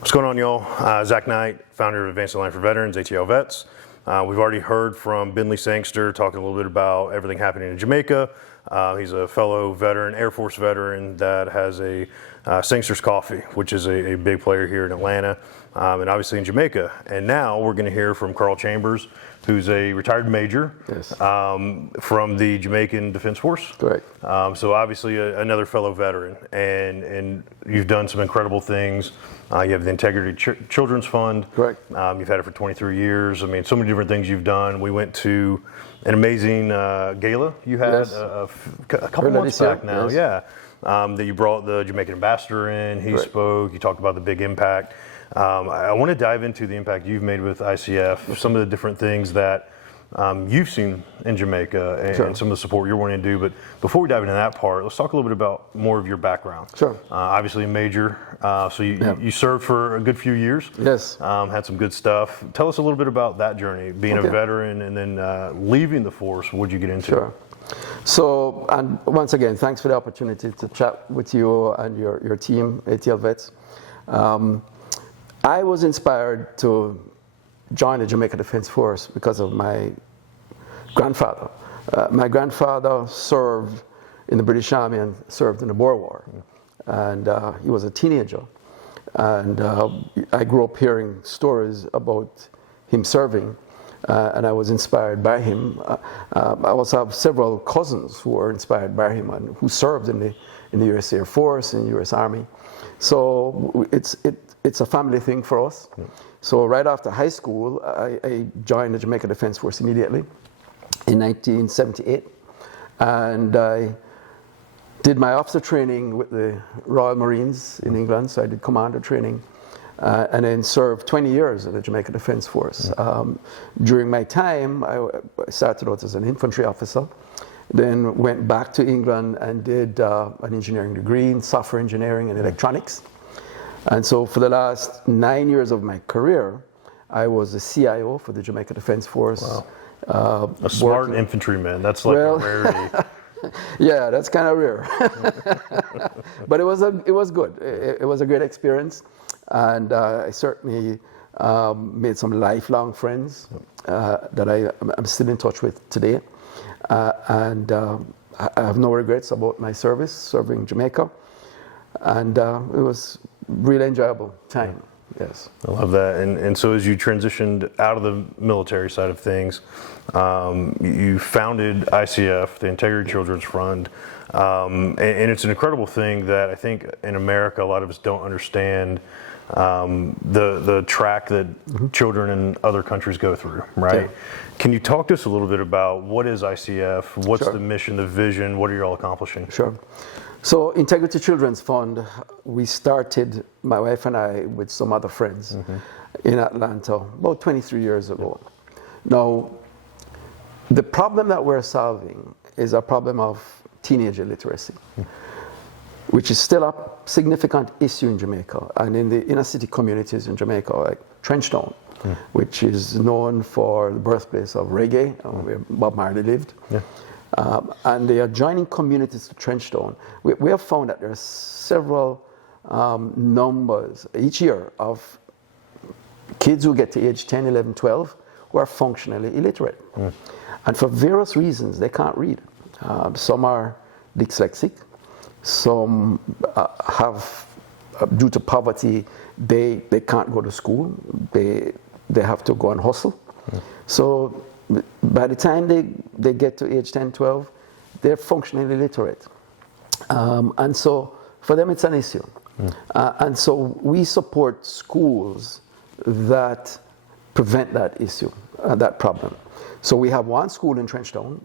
What's going on, y'all? Zach Knight, founder of Advanced Line for Veterans, ATL Vets. We've already heard from Bentley Sangster talking a little bit about everything happening in Jamaica. He's a fellow veteran, Air Force veteran that has a Sangster's Coffee, which is a big player here in Atlanta and obviously in Jamaica. And now we're going to hear from Karl Chambers, who's a retired major from the Jamaican Defence Force. Correct. So obviously another fellow veteran, and you've done some incredible things. You have the Integrity Children's Fund. Correct. You've had it for 23 years. I mean, so many different things you've done. We went to an amazing gala you had a couple months back now. Yes. That you brought the Jamaican ambassador in. He spoke. You talked about the big impact. I want to dive into the impact you've made with ICF, some of the different things that you've seen in Jamaica and some of the support you're wanting to do. But before we dive into that part, let's talk a little bit about more of your background. Sure. Obviously a major, so you served for a good few years. Yes. Had some good stuff. Tell us a little bit about that journey, being a veteran and then leaving the force. What'd you get into? Sure. So, and once again, thanks for the opportunity to chat with you and your team, ATL Vets. I was inspired to join the Jamaica Defence Force because of my grandfather. My grandfather served in the British Army and served in the Boer War. And he was a teenager. And I grew up hearing stories about him serving. And I was inspired by him. I also have several cousins who were inspired by him and who served in the U.S. Air Force and U.S. Army. So it's a family thing for us. So right after high school, I joined the Jamaica Defence Force immediately in 1978. And I did my officer training with the Royal Marines in England. So I did commander training. And then served 20 years in the Jamaica Defence Force. During my time, I started out as an infantry officer, then went back to England and did an engineering degree in software engineering and electronics. And so for the last 9 years of my career, I was the CIO for the Jamaica Defence Force. Wow. A smart infantryman, that's like a rarity. Yeah, that's kind of rare. But it was good. It was a great experience. And I certainly made some lifelong friends that I'm still in touch with today. And I have no regrets about my service, serving Jamaica. And it was really enjoyable time. Yes. I love that. And so as you transitioned out of the military side of things, you founded ICF, the Integrity Children's Fund. And it's an incredible thing that I think in America, a lot of us don't understand the track that children in other countries go through, right? Yeah. Can you talk to us a little bit about what is ICF? What's the mission, the vision? What are you all accomplishing? Sure. So Integrity Children's Fund, we started, my wife and I, with some other friends in Atlanta about 23 years ago. Now, the problem that we're solving is a problem of teenage illiteracy, which is still a significant issue in Jamaica and in the inner city communities in Jamaica, like Trenchtown, which is known for the birthplace of reggae, where Bob Marley lived. Yeah. And the adjoining communities to Trenchtown, we have found that there are several numbers each year of kids who get to age 10, 11, 12 who are functionally illiterate. And for various reasons, they can't read. Some are dyslexic. Some have, due to poverty, they can't go to school. They have to go and hustle. So by the time they get to age 10, 12, they're functionally illiterate. And so for them, it's an issue. And so we support schools that prevent that issue, that problem. So we have one school in Trenchtown,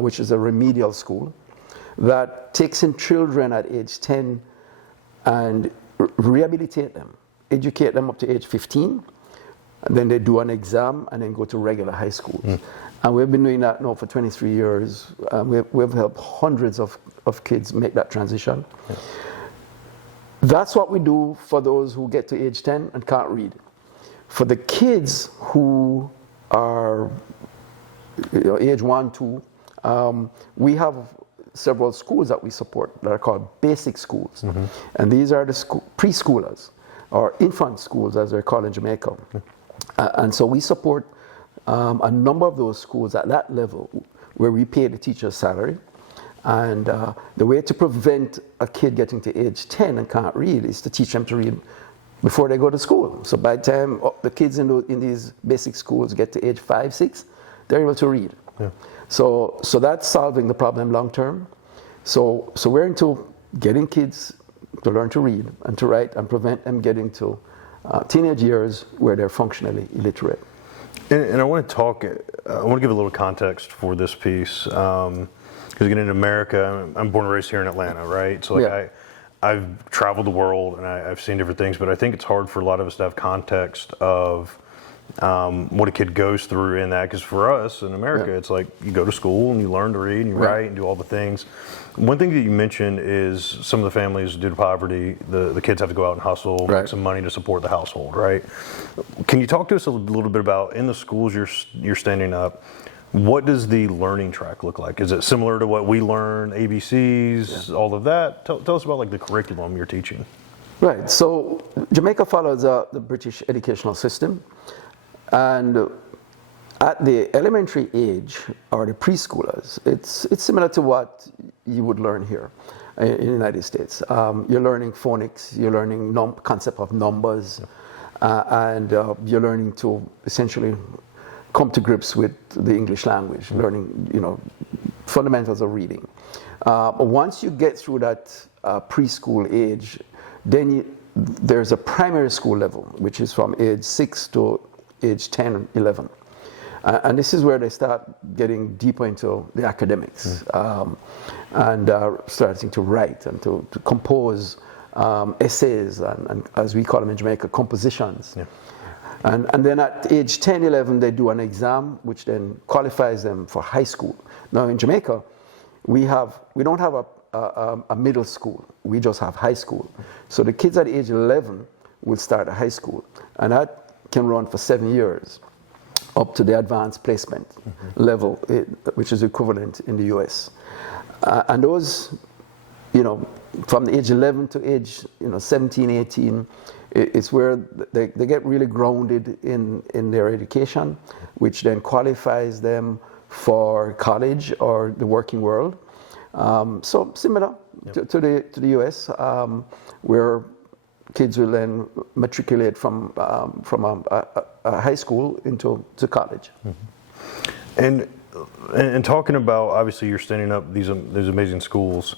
which is a remedial school, that takes in children at age 10 and rehabilitate them, educate them up to age 15, and then they do an exam and then go to regular high school. And we've been doing that now for 23 years. We've helped hundreds of kids make that transition. That's what we do for those who get to age 10 and can't read. For the kids who are age 1, 2, we have several schools that we support that are called basic schools. And these are the preschoolers or infant schools, as they're called in Jamaica. And so we support a number of those schools at that level where we pay the teacher's salary. And the way to prevent a kid getting to age 10 and can't read is to teach them to read before they go to school. So by the time the kids in these basic schools get to age 5, 6, they're able to read. Yeah. So that's solving the problem long term. So we're into getting kids to learn to read and to write and prevent them getting to teenage years where they're functionally illiterate. And I want to give a little context for this piece. Because again, in America, I'm born and raised here in Atlanta, right? So I've traveled the world and I've seen different things, but I think it's hard for a lot of us to have context of what a kid goes through in that. Because for us in America, it's like you go to school and you learn to read and you write and do all the things. One thing that you mentioned is some of the families, due to poverty, the kids have to go out and hustle, make some money to support the household, right? Can you talk to us a little bit about, in the schools you're standing up, what does the learning track look like? Is it similar to what we learn, ABCs, all of that? Tell us about like the curriculum you're teaching. Right. So Jamaica follows the British educational system, and at the elementary age or the preschoolers, it's similar to what you would learn here in the United States. You're learning phonics, you're learning concept of numbers, and you're learning to essentially come to grips with the English language, learning, fundamentals of reading. Once you get through that preschool age, then there's a primary school level, which is from age 6 to age 10, 11. And this is where they start getting deeper into the academics and starting to write and to compose essays and, as we call them in Jamaica, compositions. Yeah. And then at age 10, 11, they do an exam, which then qualifies them for high school. Now in Jamaica, we don't have a middle school. We just have high school. So the kids at age 11 will start at high school, and that can run for 7 years, up to the advanced placement level, which is equivalent in the US. And those, from the age 11 to age 17, 18, it's where they get really grounded in their education, which then qualifies them for college or the working world. So similar to the US, where kids will then matriculate from a high school into college. And talking about, obviously you're standing up these amazing schools.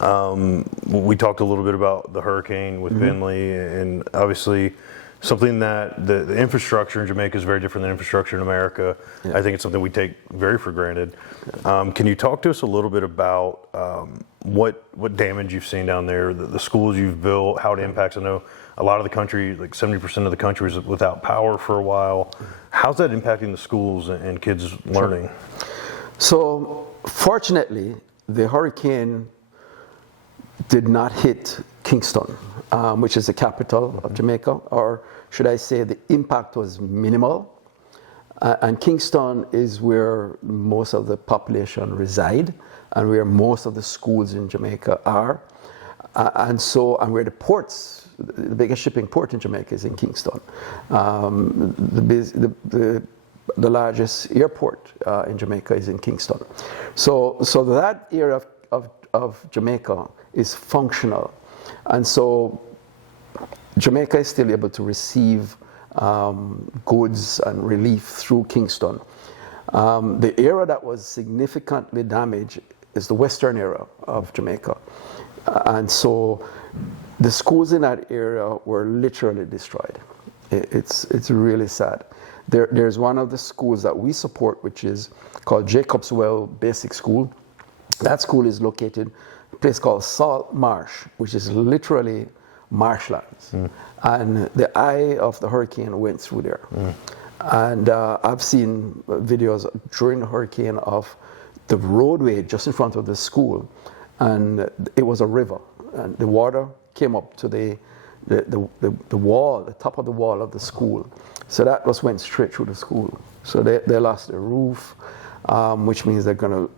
We talked a little bit about the hurricane with Bentley, and obviously something that the infrastructure in Jamaica is very different than infrastructure in America. I think it's something we take very for granted. Can you talk to us a little bit about what damage you've seen down there, the schools you've built, how it impacts? I know a lot of the country, like 70% of the country, was without power for a while. How's that impacting the schools and kids learning? So fortunately, the hurricane did not hit Kingston, which is the capital of Jamaica, or should I say the impact was minimal. And Kingston is where most of the population reside and where most of the schools in Jamaica are. And where the ports, the biggest shipping port in Jamaica is in Kingston. The largest airport in Jamaica is in Kingston. So that area of Jamaica is functional. And so Jamaica is still able to receive goods and relief through Kingston. The area that was significantly damaged is the western area of Jamaica. And so the schools in that area were literally destroyed. It's really sad. There's one of the schools that we support, which is called Jacob's Well Basic School. That school is located in a place called Salt Marsh, which is literally marshlands. And the eye of the hurricane went through there. And I've seen videos during the hurricane of the roadway just in front of the school, and it was a river, and the water came up to the wall, the top of the wall of the school. So that just went straight through the school. So they lost their roof, which means they're going to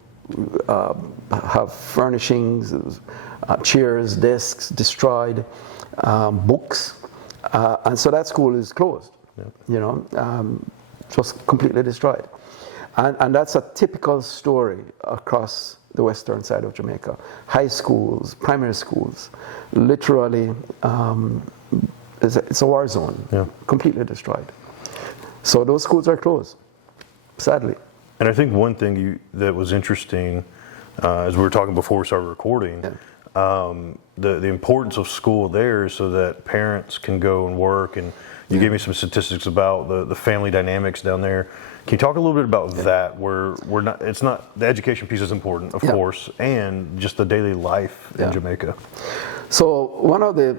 have furnishings, chairs, desks destroyed, books. And so that school is closed, just completely destroyed. And that's a typical story across the western side of Jamaica. High schools, primary schools, literally, it's a war zone, completely destroyed. So those schools are closed, sadly. And I think one thing that was interesting, as we were talking before we started recording, the importance of school there is so that parents can go and work. And you gave me some statistics about the family dynamics down there. Can you talk a little bit about that? Where it's not the education piece is important, of course, and just the daily life in Jamaica. So one of the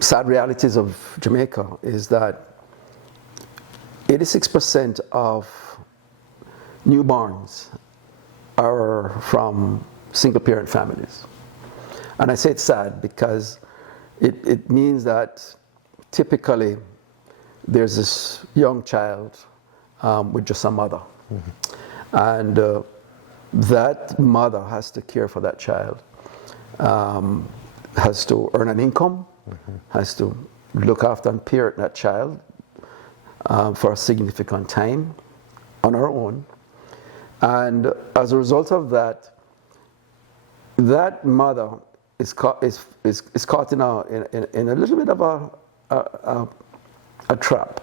sad realities of Jamaica is that 86% of newborns are from single-parent families. And I say it's sad because it means that typically there's this young child with just a mother. And that mother has to care for that child, has to earn an income, has to look after and parent that child for a significant time on her own. And as a result of that, that mother is caught in a little bit of a trap.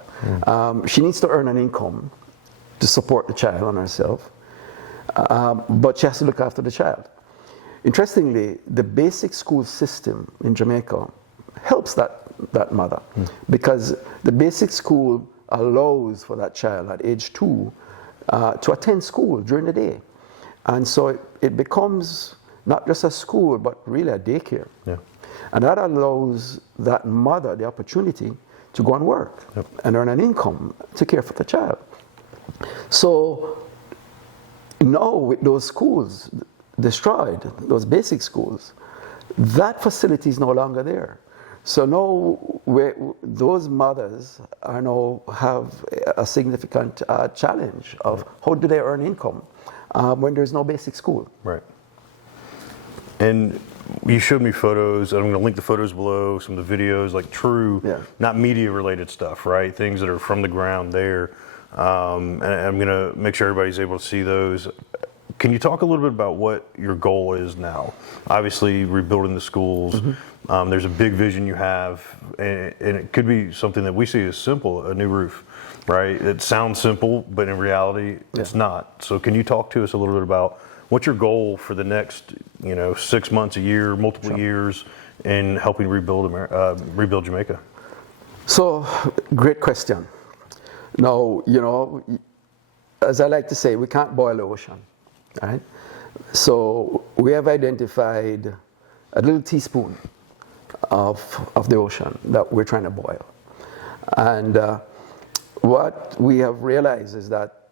She needs to earn an income to support the child and herself, but she has to look after the child. Interestingly, the basic school system in Jamaica helps that mother, because the basic school allows for that child at age 2 to attend school during the day. And so it becomes not just a school, but really a daycare. And that allows that mother the opportunity to go and work and earn an income to care for the child. So now with those schools destroyed, those basic schools, that facility is no longer there. So now those mothers are now have a significant challenge of how do they earn income when there's no basic school. Right. And you showed me photos. I'm going to link the photos below, some of the videos, like true, not media related stuff, right? Things that are from the ground there. And I'm going to make sure everybody's able to see those. Can you talk a little bit about what your goal is now? Obviously, rebuilding the schools. There's a big vision you have, and it could be something that we see as simple, a new roof, right? It sounds simple, but in reality, it's not. So can you talk to us a little bit about what's your goal for the next, 6 months, a year, multiple years in helping rebuild Jamaica? So, great question. Now, as I like to say, we can't boil the ocean, right? So we have identified a little teaspoon of the ocean that we're trying to boil. And what we have realized is that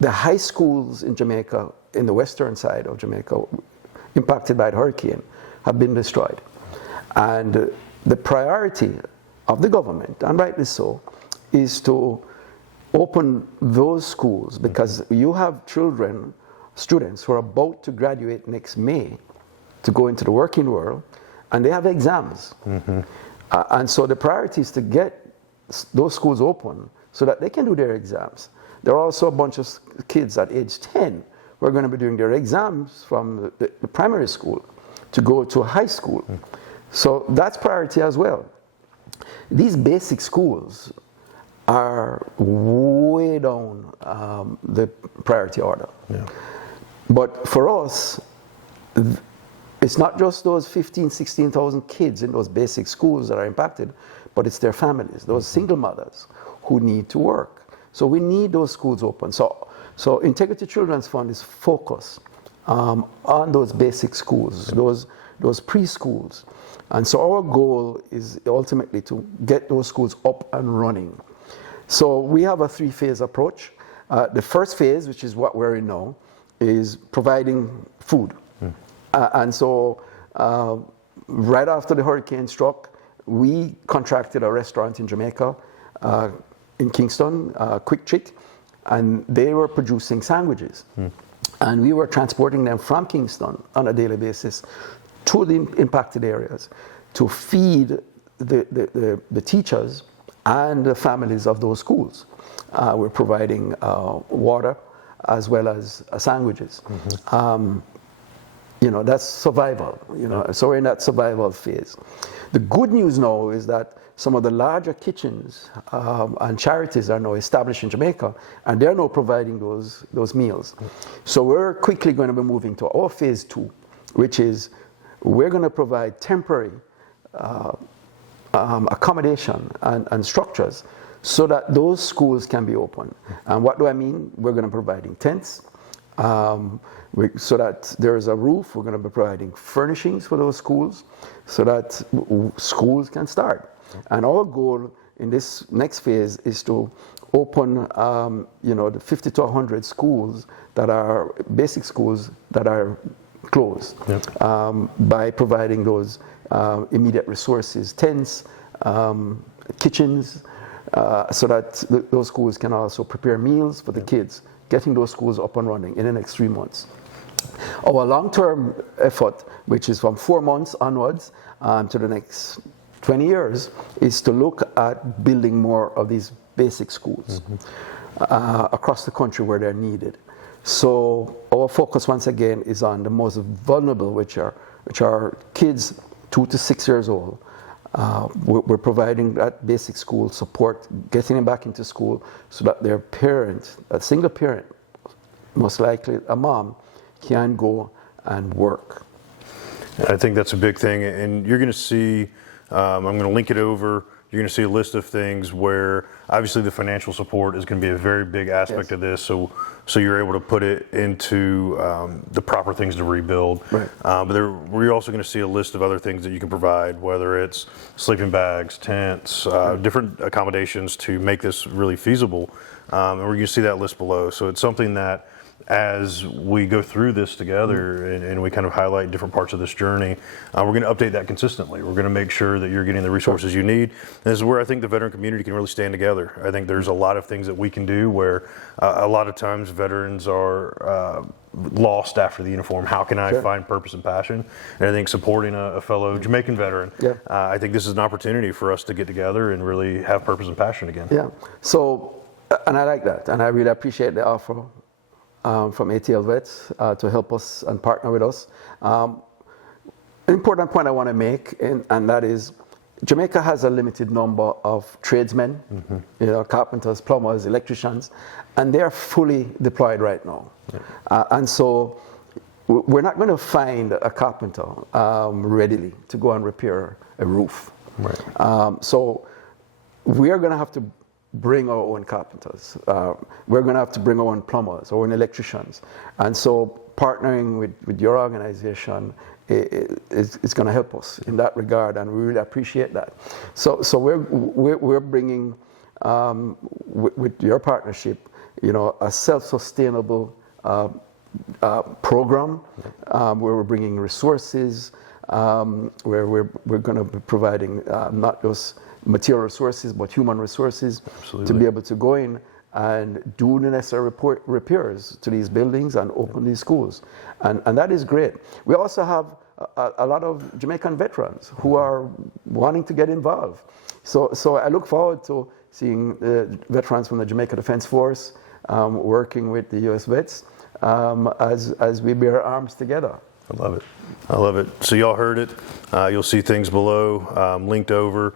the high schools in Jamaica, in the western side of Jamaica, impacted by the hurricane, have been destroyed. And the priority of the government, and rightly so, is to open those schools, because you have students who are about to graduate next May to go into the working world, and they have exams. And so the priority is to get those schools open so that they can do their exams. There are also a bunch of kids at age 10 who are going to be doing their exams from the primary school to go to high school. So that's priority as well. These basic schools are way down the priority order. But for us, it's not just those 15,000, 16,000 kids in those basic schools that are impacted, but it's their families, those single mothers who need to work. So we need those schools open. So Integrity Children's Fund is focused on those basic schools, those preschools. And so our goal is ultimately to get those schools up and running. So we have a 3-phase approach. The first phase, which is what we're in now, is providing food. And so right after the hurricane struck, we contracted a restaurant in Jamaica, in Kingston, Quick Chick, and they were producing sandwiches. And we were transporting them from Kingston on a daily basis to the impacted areas to feed the teachers and the families of those schools. We're providing water as well as sandwiches. That's survival, so we're in that survival phase. The good news now is that some of the larger kitchens and charities are now established in Jamaica, and they're now providing those meals. So we're quickly going to be moving to our phase 2, which is we're going to provide temporary accommodation and structures so that those schools can be open. And what do I mean? We're going to be providing tents, so that there is a roof. We're going to be providing furnishings for those schools so that schools can start. And our goal in this next phase is to open the 50 to 100 schools that are basic schools that are closed. Yep. By providing those immediate resources, tents, kitchens, so that those schools can also prepare meals for the kids, getting those schools up and running in the next 3 months. Our long-term effort, which is from 4 months onwards to the next 20 years, is to look at building more of these basic schools across the country where they're needed. So our focus once again is on the most vulnerable, which are kids 2 to 6 years old. We're providing that basic school support, getting them back into school so that their parent, a single parent, most likely a mom, can go and work. I think that's a big thing, and you're going to see, I'm going to link it over, you're going to see a list of things where obviously the financial support is going to be a very big aspect of this, so you're able to put it into the proper things to rebuild. Right. But we're also going to see a list of other things that you can provide, whether it's sleeping bags, tents, different accommodations to make this really feasible, and we're going to see that list below. So it's something that as we go through this together and we kind of highlight different parts of this journey, we're going to update that consistently. We're going to make sure that you're getting the resources you need. And this is where I think the veteran community can really stand together. I think there's a lot of things that we can do where a lot of times veterans are lost after the uniform. How can I find purpose and passion? And I think supporting a fellow Jamaican veteran, I think this is an opportunity for us to get together and really have purpose and passion again. Yeah. So, and I like that. And I really appreciate the offer from ATL Vets to help us and partner with us. An important point I want to make, and that is, Jamaica has a limited number of tradesmen, carpenters, plumbers, electricians, and they're fully deployed right now. And so we're not going to find a carpenter readily to go and repair a roof. Right. So we are going to have to bring our own carpenters. We're going to have to bring our own plumbers, our own electricians. And so partnering with your organization is going to help us in that regard, and we really appreciate that. So we're bringing, with your partnership, a self-sustainable program where we're bringing resources, where we're going to be providing not just material resources, but human resources. Absolutely. To be able to go in and do the necessary repairs to these buildings and open these schools. And that is great. We also have a lot of Jamaican veterans who are wanting to get involved. So I look forward to seeing veterans from the Jamaica Defence Force working with the US Vets as we bear arms together. I love it. I love it. So y'all heard it. You'll see things below, linked over.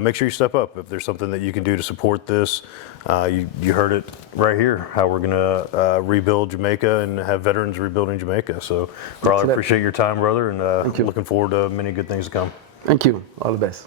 Make sure you step up if there's something that you can do to support this. You heard it right here, how we're going to rebuild Jamaica and have veterans rebuilding Jamaica. So, Karl, I appreciate your time, brother, and looking forward to many good things to come. Thank you. All the best.